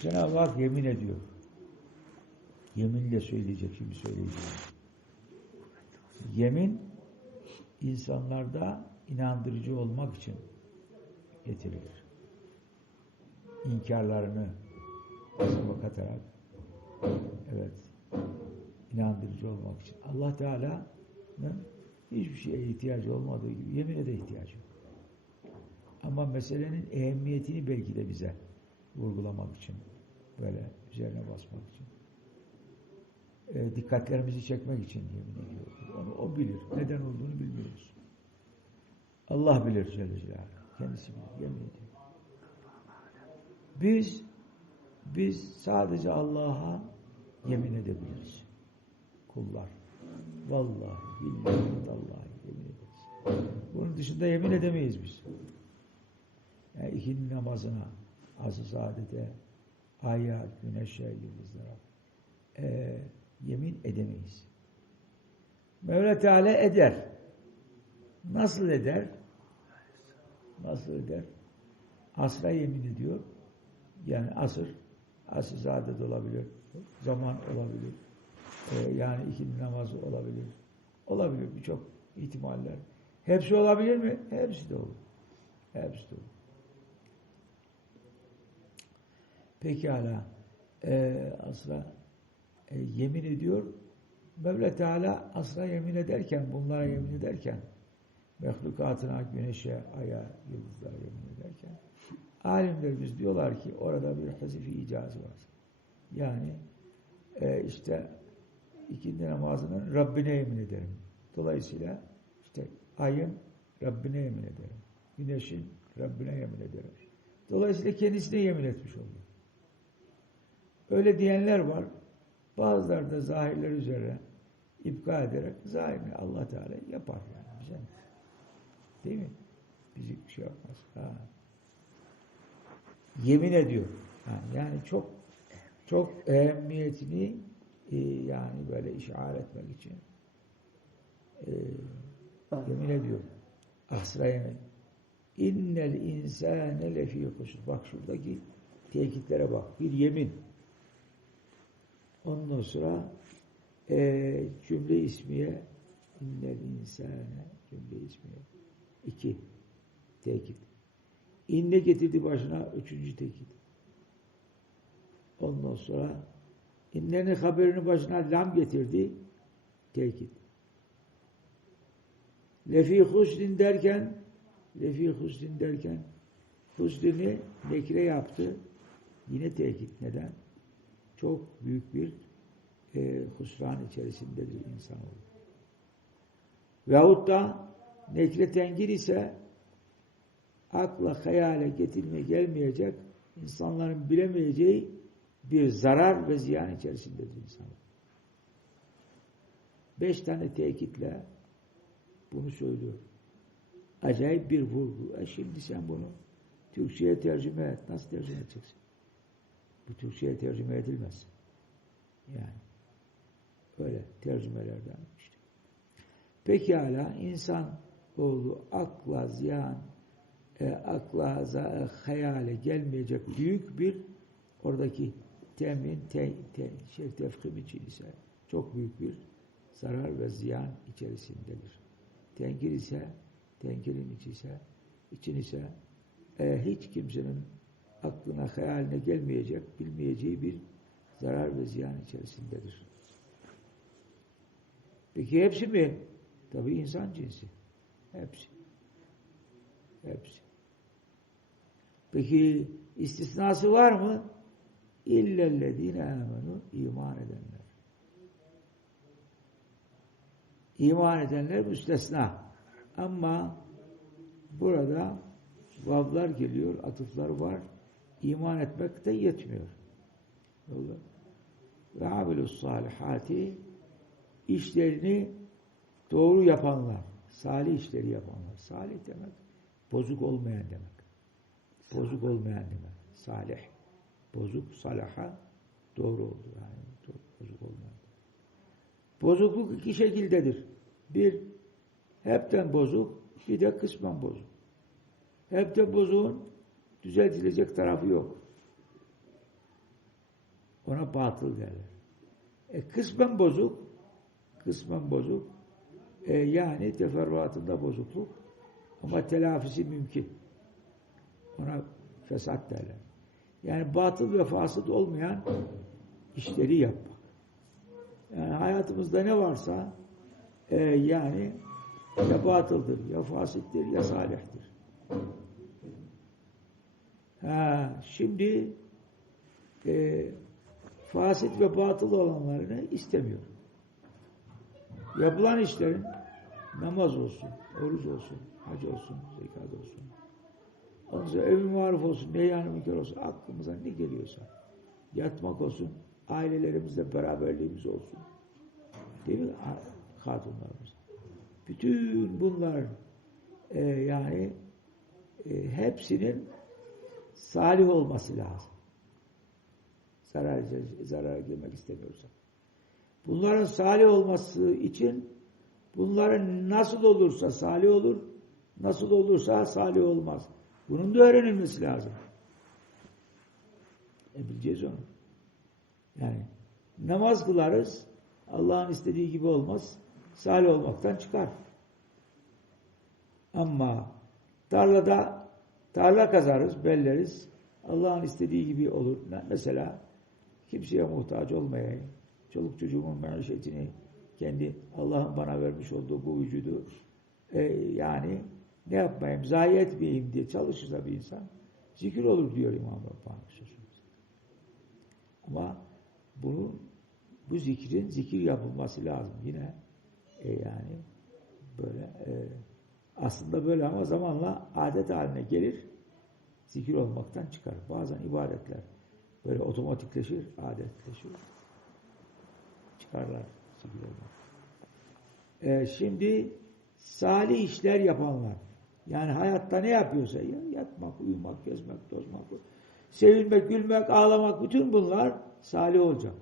Cenab-ı Hak yemin ediyor. Yeminle söyleyecek, şimdi söyleyeceğim. Yemin insanlarda inandırıcı olmak için getirilir. İnkarlarını hesaba katarak evet inandırıcı olmak için. Allah Teala'nın hiçbir şeye ihtiyacı olmadığı gibi yemine de ihtiyacı yok. Ama meselenin ehemmiyetini belki de bize vurgulamak için böyle üzerine basmak için e, dikkatlerimizi çekmek için yemin ediyor. Onu o bilir. Neden olduğunu bilmiyoruz. Allah bilir Celle Celaluhu. Kendisi bilir. Yemin ediyor. Biz biz sadece Allah'a yemin edebiliriz. Kullar. Vallahi, billahi, tallahi yemin ederiz. Bunun dışında yemin edemeyiz biz. Yani ikindi namazına, az-ı saadete, ayat, güneşe, yıldızlara e, yemin edemeyiz. Mevla Teala eder. Nasıl eder? Nasıl eder? Asra yemin ediyor. Yani asır, asr saadet olabilir, zaman olabilir, ee, yani ikindi namazı olabilir. Olabilir birçok ihtimaller. Hepsi olabilir mi? Hepsi de olur. Hepsi de olur. Pekala e, asra e, yemin ediyor. Mevla Teala asra yemin ederken, bunlara yemin ederken mehlukatına, güneşe, aya, yıldızlara yemin ederken alimlerimiz diyorlar ki orada bir hazifi icazı var. Yani e, işte ikindi namazının Rabbine yemin ederim. Dolayısıyla işte ayın Rabbine yemin ederim. Güneşin Rabbine yemin ederim. Dolayısıyla kendisine yemin etmiş oluyor. Öyle diyenler var. Bazıları da zahirler üzerine ipka ederek zahirini Allah Teala yapar yani bize. Değil mi? Bizi şey yapmaz. Ha. Yemin ediyor. Yani, yani çok çok ehemmiyetini e, yani böyle işaret etmek için e, yemin ediyor. Asra yemin. İnnel insâne lefî husr. Bak şuradaki tekitlere bak. Bir yemin. Ondan sonra e, cümle ismiye innel insâne cümle ismiye iki tekit. İnne getirdi başına üçüncü tekit. Ondan sonra innenin haberini başına lam getirdi tekit. Lefi husnin derken lefi husnin derken husnini nekre yaptı. Yine tekit. Neden? Çok büyük bir e, husran içerisindedir insanoğlu. Veyahut da nekre tengir ise akla hayale getirmeye gelmeyecek insanların bilemeyeceği bir zarar ve ziyan içerisindedir insan. Beş tane tekitle bunu söylüyor. Acayip bir vurgu. E şimdi sen bunu Türkçe'ye tercüme et. Nasıl tercüme edeceksin? Bu Türkçe'ye tercüme edilmez. Yani böyle tercümelerden işte. Pekala insan oğlu akla ziyan e, akla za, hayale gelmeyecek büyük bir oradaki temin te, te, şey, tefkim için ise çok büyük bir zarar ve ziyan içerisindedir. Tenkir ise tenkirin içi ise için ise e, hiç kimsenin aklına hayaline gelmeyecek, bilmeyeceği bir zarar ve ziyan içerisindedir. Peki hepsi mi? Tabii insan cinsi. Hepsi. Hepsi. Peki istisnası var mı? İllellezine amenu iman edenler. İman edenler müstesna. Ama burada vavlar geliyor, atıflar var. İman etmek de yetmiyor. Ve amelus salihati işlerini doğru yapanlar, salih işleri yapanlar. Salih demek bozuk olmayan demek. Bozuk olmayan demek. Salih. Bozuk, salaha doğru oldu yani. Bozuk olmayan. Bozukluk iki şekildedir. Bir, hepten bozuk, bir de kısmen bozuk. Hepten bozuğun düzeltilecek tarafı yok. Ona batıl derler. E, kısmen bozuk, kısmen bozuk, e, yani teferruatında bozukluk ama telafisi mümkün. Ona fesat derler. Yani batıl ve fasıt olmayan işleri yapmak. Yani hayatımızda ne varsa e, yani ya batıldır, ya fasittir, ya salihtir. Ha, şimdi e, fasit ve batıl olanlarını istemiyor. Yapılan işlerin namaz olsun, oruç olsun, hac olsun, zekat olsun. Ondan sonra ev maruf olsun, neyyanı mükür olsun, aklımıza ne geliyorsa. Yatmak olsun, ailelerimizle beraberliğimiz olsun. Değil mi? Hatunlarımız. Bütün bunlar e, yani e, hepsinin salih olması lazım. Zarar, zarar girmek istemiyorsak. Bunların salih olması için bunların nasıl olursa salih olur, nasıl olursa salih olmaz. Bunun da öğrenilmesi lazım. E bileceğiz onu. Yani namaz kılarız, Allah'ın istediği gibi olmaz, salih olmaktan çıkar. Ama tarlada tarla kazarız, belleriz, Allah'ın istediği gibi olur. Mesela kimseye muhtaç olmayayım, çoluk çocuğumun maişetini, kendi Allah'ın bana vermiş olduğu bu vücudu e, yani ne yapmayayım, zayi etmeyeyim diye çalışırsa bir insan zikir olur diyor İmam Rabbani. Ama bunu bu zikrin zikir yapılması lazım yine e, yani böyle e, aslında böyle ama zamanla adet haline gelir zikir olmaktan çıkar. Bazen ibadetler böyle otomatikleşir, adetleşir. Çıkarlar zikir olmak. E, şimdi salih işler yapanlar yani hayatta ne yapıyorsa ya, yatmak, uyumak, gezmek, tozmak, sevinmek, gülmek, ağlamak bütün bunlar salih olacak.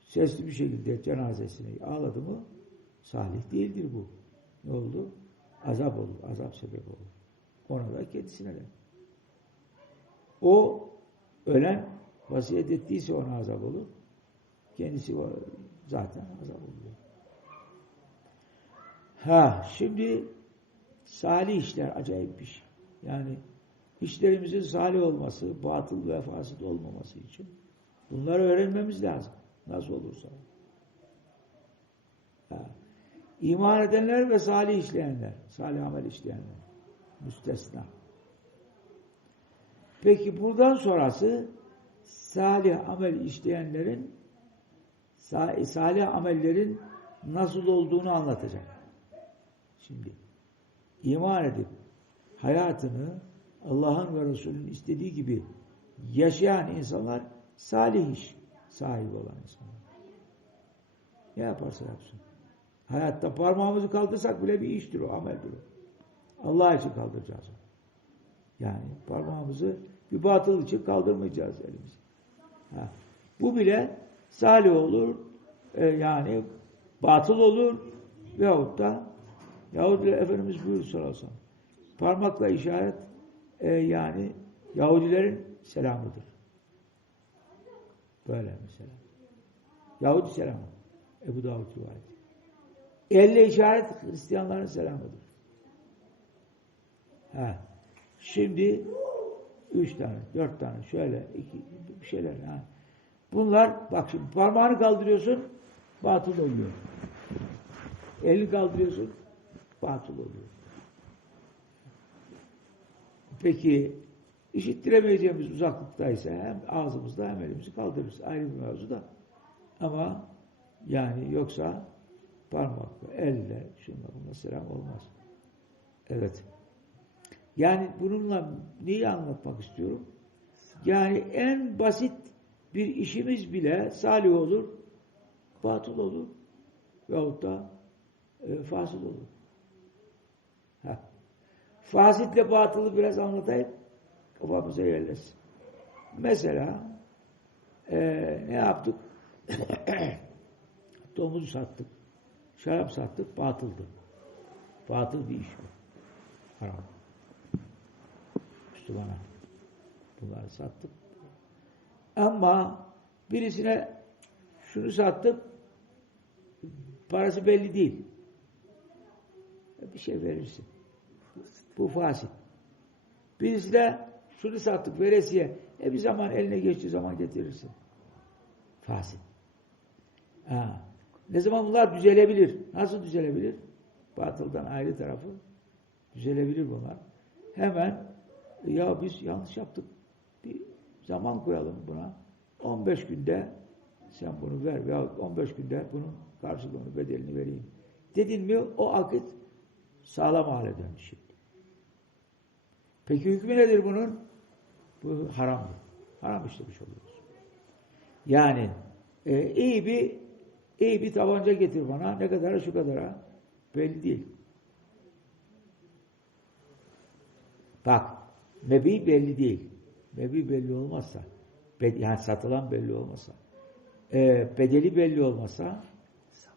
Sesli bir şekilde cenazesine ağladı mı salih değildir bu. Ne oldu? Azap olur, azap sebep olur. Ona da kendisine de. O ölen vasiyet ettiyse ona azap olur. Kendisi zaten azap oluyor. Ha şimdi salih işler acayip bir şey. Yani işlerimizin salih olması, batıl ve fasit olmaması için bunları öğrenmemiz lazım. Nasıl olursa. İman edenler ve salih işleyenler, salih amel işleyenler. Müstesna. Peki buradan sonrası salih amel işleyenlerin salih amellerin nasıl olduğunu anlatacak. Şimdi iman edip hayatını Allah'ın ve Resulünün istediği gibi yaşayan insanlar salih iş sahibi olan insanlar. Ne yaparsa yapsın. Hayatta parmağımızı kaldırsak bile bir iştir o, ameldir. Allah için kaldıracağız. Yani parmağımızı bir batıl için kaldırmayacağız elimizi. Ha. Bu bile salih olur, e, yani batıl olur veyahut da Yahudi Efendimiz buyurdu sallallahu Parmakla işaret e, yani Yahudilerin selamıdır. Böyle mesela. Yahudi selamı. Ebu Davud rivayeti. Elle işaret Hristiyanların selamıdır. Ha. Şimdi üç tane, dört tane, şöyle iki bir şeyler. Ha. Bunlar, bak şimdi parmağını kaldırıyorsun, batıl oluyor. Elini kaldırıyorsun, batıl oluyor. Peki işittiremeyeceğimiz uzaklıktaysa hem ağzımızda hem elimizi kaldırırız. Ayrı bir mevzu da. Ama yani yoksa parmakla, elle, şunla bununla selam olmaz. Evet. Yani bununla neyi anlatmak istiyorum? Yani en basit bir işimiz bile salih olur, batıl olur veyahut da e, fasıl olur. Heh. Fasitle batılı biraz anlatayım. Kafamıza yerleşsin. Mesela e, ne yaptık? Domuzu sattık. Şarap sattık. Batıldı. Batıl bir iş bu. Haram. Müslümana. Bunları sattık. Ama Birisine şunu sattım, parası belli değil. Bir şey verirsin. Bu fasit. Birisi şunu sattık veresiye. E bir zaman eline geçtiği zaman getirirsin. Fasit. Ha. Ne zaman bunlar düzelebilir? Nasıl düzelebilir? Batıldan ayrı tarafı düzelebilir bunlar. Hemen ya biz yanlış yaptık. Bir zaman koyalım buna. 15 günde sen bunu ver veya 15 günde bunun karşılığını, bedelini vereyim. Dedin mi o akit sağlam hale döndü şimdi. Peki hükmü nedir bunun? Bu haramdır. Haram işlemiş oluyoruz. Yani e, iyi bir iyi bir tabanca getir bana. Ne kadara şu kadara. Belli değil. Bak mebi belli değil. Mebi belli olmazsa yani satılan belli olmasa e, bedeli belli olmasa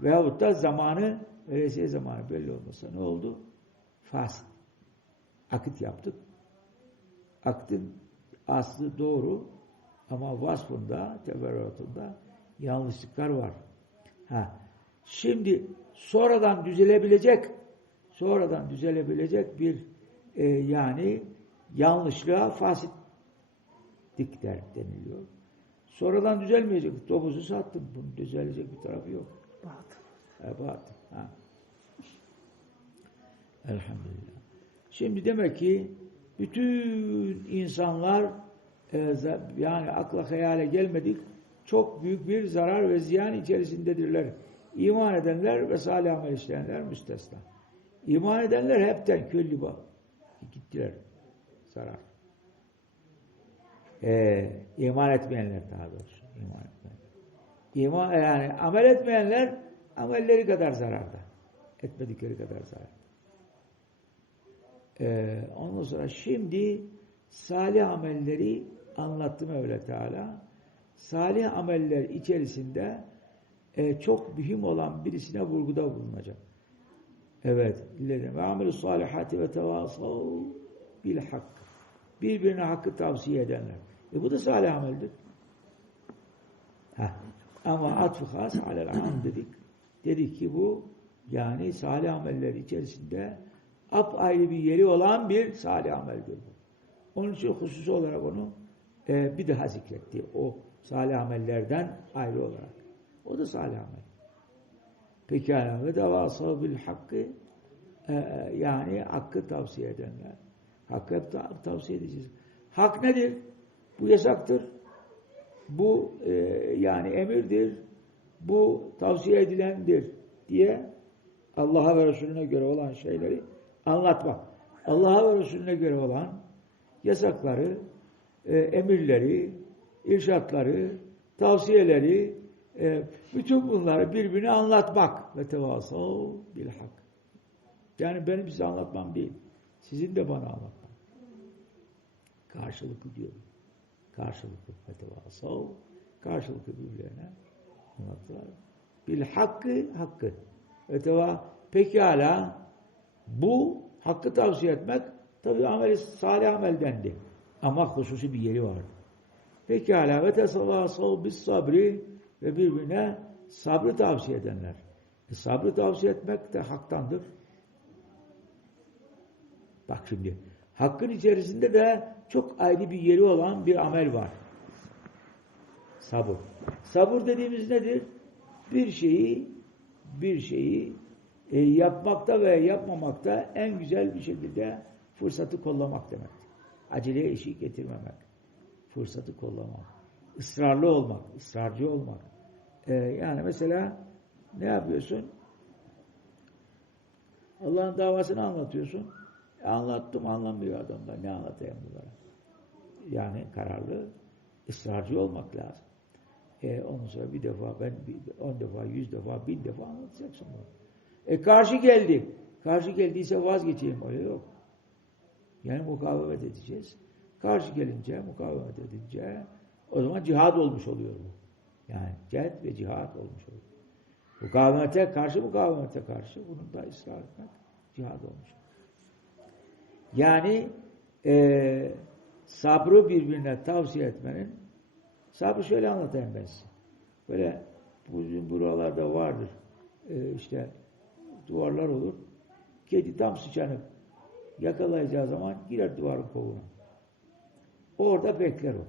veyahut da zamanı veresiye zamanı belli olmasa ne oldu? Fasit. Akit yaptık. Aktin aslı doğru ama vasfında, teferruatında yanlışlıklar var. Ha. Şimdi sonradan düzelebilecek sonradan düzelebilecek bir e, yani yanlışlığa fasit dikler deniliyor. Sonradan düzelmeyecek. Topuzu sattım. Bunun düzelecek bir tarafı yok. Batıl. E, batıl. Ha. Elhamdülillah. Şimdi demek ki bütün insanlar e, yani akla hayale gelmedik çok büyük bir zarar ve ziyan içerisindedirler. İman edenler ve salih amel işleyenler müstesna. İman edenler hepten külli bak. Gittiler. Zarar. Ee, iman etmeyenler daha doğrusu. İman etmeyenler. İman, yani amel etmeyenler amelleri kadar zararda. Etmedikleri kadar zarar. Ee, ondan sonra şimdi salih amelleri anlattı Mevla Teala. Salih ameller içerisinde e, çok mühim olan birisine vurguda bulunacak. Evet. Ve amelü salihati ve tevasav bil hak. Birbirine hakkı tavsiye edenler. E bu da salih ameldir. Heh. Ama atfı has alel am dedik. Dedik ki bu yani salih ameller içerisinde apayrı bir yeri olan bir salih ameldir bu. Onun için hususi olarak onu e, bir daha zikretti. O salih amellerden ayrı olarak. O da salih amel. Pekala ve devasa bil hakkı e, e, yani hakkı tavsiye edenler. Hakkı hep tavsiye edeceğiz. Hak nedir? Bu yasaktır. Bu e, yani emirdir. Bu tavsiye edilendir diye Allah'a ve Resulüne göre olan şeyleri anlatmak. Allah'a ve Resulüne göre olan yasakları, emirleri, irşatları, tavsiyeleri, e, bütün bunları birbirine anlatmak. Ve tevasav bil hak. Yani benim size anlatmam değil. Sizin de bana anlatmam. Karşılıklı diyorum. Karşılıklı ve tevasav. Karşılıklı birbirlerine anlattılar. Bil hakkı hakkı. Ve teva pekala bu hakkı tavsiye etmek tabi ameli salih ameldendi. Ama hususi bir yeri vardı. Pekala ve tesavasav bis sabri ve birbirine sabrı tavsiye edenler. E, sabrı tavsiye etmek de haktandır. Bak şimdi, hakkın içerisinde de çok ayrı bir yeri olan bir amel var. Sabır. Sabır dediğimiz nedir? Bir şeyi bir şeyi e, yapmakta ve yapmamakta en güzel bir şekilde fırsatı kollamak demek. Aceleye işi getirmemek. Fırsatı kollamak. Israrlı olmak, ısrarcı olmak. Ee, yani mesela ne yapıyorsun? Allah'ın davasını anlatıyorsun. E, anlattım anlamıyor adamlar. Ne anlatayım bunlara? Yani kararlı, ısrarcı olmak lazım. E, ondan sonra bir defa ben bir, on defa, yüz defa, bin defa anlatacaksın bunu. E karşı geldi. Karşı geldiyse vazgeçeyim. Öyle yok. Yani mukavemet edeceğiz. Karşı gelince, mukavemet edince o zaman cihad olmuş oluyor bu. Yani cehd ve cihad olmuş oluyor. Mukavemete karşı, mukavemete karşı bunun da ısrar etmek cihad olmuş. Yani e, sabrı birbirine tavsiye etmenin Sabır şöyle anlatayım ben size. Böyle bizim buralarda vardır. Ee, işte duvarlar olur. Kedi tam sıçanı yakalayacağı zaman girer duvarın kovuğuna. Orada bekler o.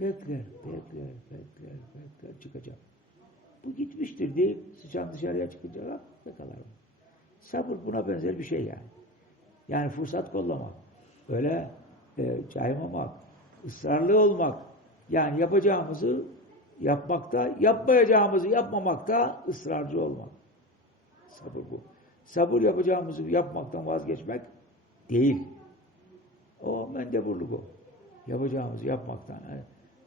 Bekler, bekler, bekler, bekler çıkacak. Bu gitmiştir deyip sıçan dışarıya çıkınca hop, yakalar. Sabır buna benzer bir şey yani. Yani fırsat kollamak. Öyle e, caymamak, ısrarlı olmak. Yani yapacağımızı yapmakta, yapmayacağımızı yapmamakta ısrarcı olmak. Sabır bu. Sabır yapacağımızı yapmaktan vazgeçmek değil. O mendeburluk o. Yapacağımızı yapmaktan. Yani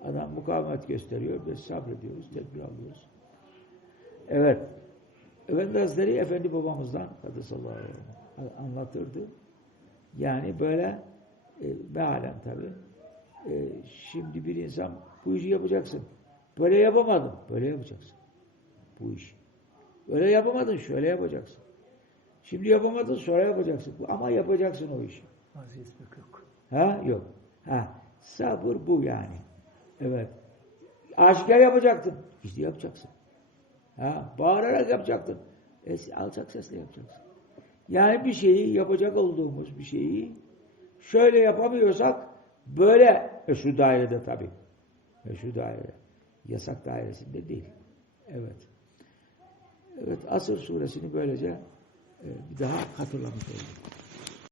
adam mukavemet gösteriyor, biz sabrediyoruz, tedbir alıyoruz. Evet. Efendi Hazretleri Efendi babamızdan sallallahu aleyhi ve sellem anlatırdı. Yani böyle e, mealen tabii. E, şimdi bir insan bu işi yapacaksın. Böyle yapamadın. Böyle yapacaksın. Bu işi. Öyle yapamadın. Şöyle yapacaksın. Şimdi yapamadın. Sonra yapacaksın. Ama yapacaksın o işi. Vazgeçmek yok. Ha? Yok. Ha. Sabır bu yani. Evet. Aşikar yapacaktın. İşte yapacaksın. Ha. Bağırarak yapacaktın. E, alçak sesle yapacaksın. Yani bir şeyi yapacak olduğumuz bir şeyi şöyle yapamıyorsak böyle e şu dairede tabii. E şu daire. Yasak dairesinde değil. Evet. Evet. Asır suresini böylece e, bir daha hatırlamış olduk.